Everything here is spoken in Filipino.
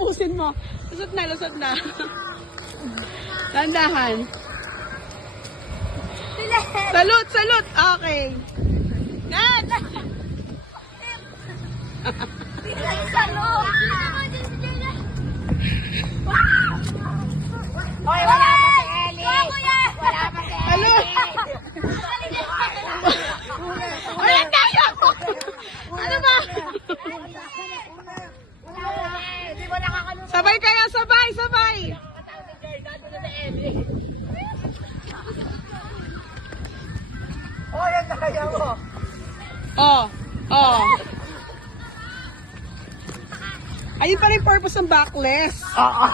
tapusin mo. Lusot na, lusot na. Tandahan. Salute, salute. Okay. Nat! Hoy, wala pa si Ellie! Wala pa si Ellie! Wala tayo! Ano ba? Hindi mo nakakaluto. Sabay kaya, sabay, sabay. Oh, yan kaya mo. Oh, oh. Ayun pala yung purpose ng backless. Oo.